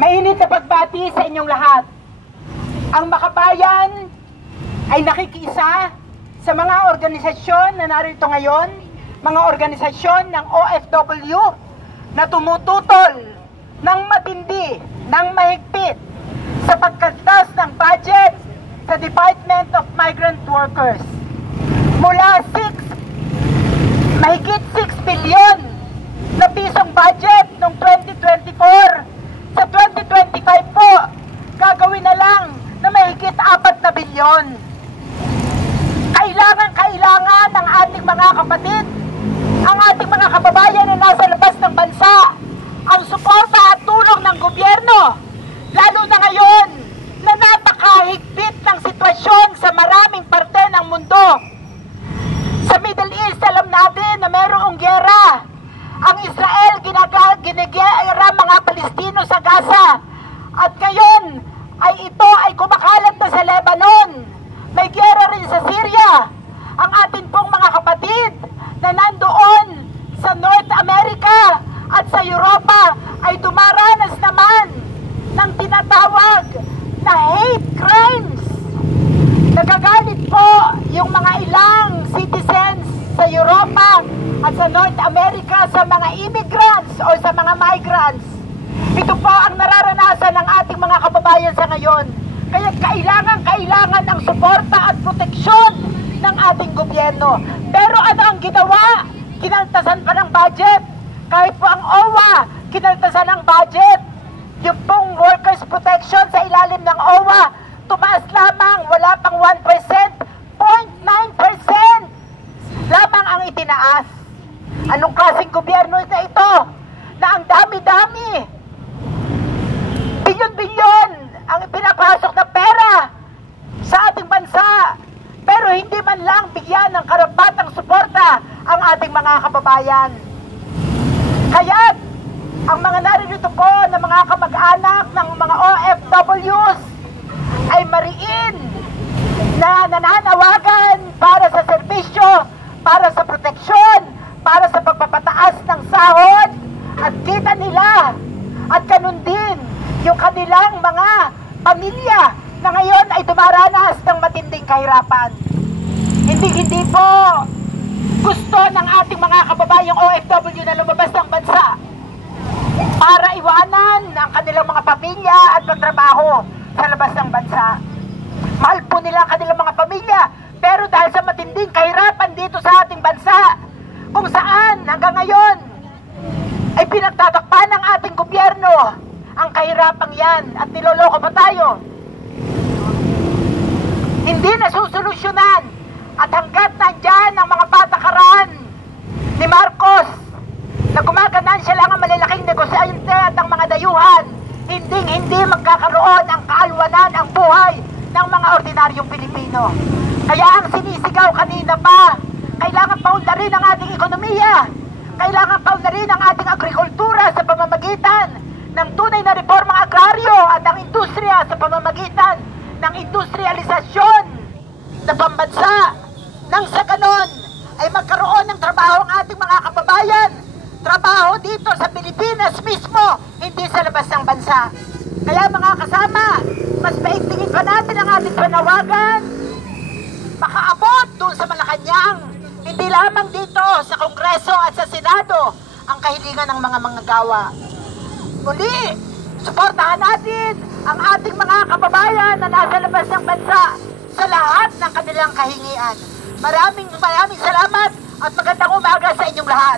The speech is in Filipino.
Mainit na pagbati sa inyong lahat. Ang Makabayan ay nakikiisa sa mga organisasyon na narito ngayon, mga organisasyon ng OFW na tumututol ng matindi, ng mahigpit sa pagkaltas ng budget sa Department of Migrant Workers. Mula mahigit 6 billion na pisong budget noong 2024, sa 2025 po, gagawin na lang na mahigit 4 na bilyon. Kailangan ng ating mga kapatid, ang ating mga kababayan na nasa labas ng bansa, ang suporta at tulong ng gobyerno, lalo na ngayon na napakahigpit ng sitwasyon sa maraming parte ng mundo. Sa Middle East, alam natin na mayroong giyera. Ang Israel ginigera mga Palestino sa Gaza. At ngayon, ito ay kumakalat na sa Lebanon. May giyera rin sa Syria. Ang atin pong mga kapatid na nandoon sa North America at sa Europa ay dumaranas naman ng tinatawag na hate crimes. Nagagalit po yung mga ilang citizens sa Europa at sa North America sa mga immigrants o sa mga migrants. Ito po ang nararanasan ng ating mga kababayan sa ngayon. Kaya kailangan ang suporta at proteksyon ng ating gobyerno. Pero ano ang ginawa? Kinaltasan pa ng budget. Kahit po ang OWA, kinaltasan ng budget. Yung pong workers protection sa ilalim ng OWA, tumaas lamang, wala pang 1%, 0.9% lamang ang itinaas. Anong klaseng gobyerno na ito? Na ang dami-dami, bilyon-bilyon ang pinapasok na pera sa ating bansa, pero hindi man lang bigyan ng karapatang suporta ang ating mga kababayan. Kaya ang mga naririto po na mga kamag-anak ng mga OFWs ay mariin na nananawagan para sa serbisyo, para sa proteksyon, para sa pagpapataas ng sahod at kita nila, at ganun din yung kanilang mga pamilya na ngayon ay dumaranas ng matinding kahirapan. Hindi po gusto ng ating mga kababayang OFW na lumabas ng bansa para iwanan ang kanilang mga pamilya at magtrabaho sa labas ng bansa. Mahal po nila ang kanilang mga pamilya, pero dahil sa matinding kahirapan dito sa ating bansa, kung saan hanggang ngayon ay pinagtatakpan ng ating gobyerno ang kahirapang yan at niloloko pa tayo, hindi nasusolusyonan. At hanggat nandyan ang mga patakaran ni Marcos na gumaganansya lang ang malalaking negosyante at ang mga dayuhan, hindi magkakaroon ang kaalwanan ang buhay ng mga ordinaryong Pilipino. Kaya ang sinisigaw kanina pa, kailangan paunlarin ang ating ekonomiya, kailangan paunlarin ang ating agrikultura sa pamamagitan ng tunay na reformang agraryo at ang industriya sa pamamagitan ng industrialisasyon sa pambansa, nang sa ganon ay magkaroon ng trabaho ang ating mga kababayan, trabaho dito sa Pilipinas mismo, hindi sa labas ng bansa. Kaya mga kasama, mas paigtingin pa natin ang ating panawagan, makaabot doon sa Malacanang, hindi lamang dito sa Kongreso at sa Senado ang kahilingan ng mga manggagawa. Muli, suportahan natin ang ating mga kababayan na nasa labas ng bansa sa lahat ng kanilang kahingian. Maraming salamat at magandang umaga sa inyong lahat.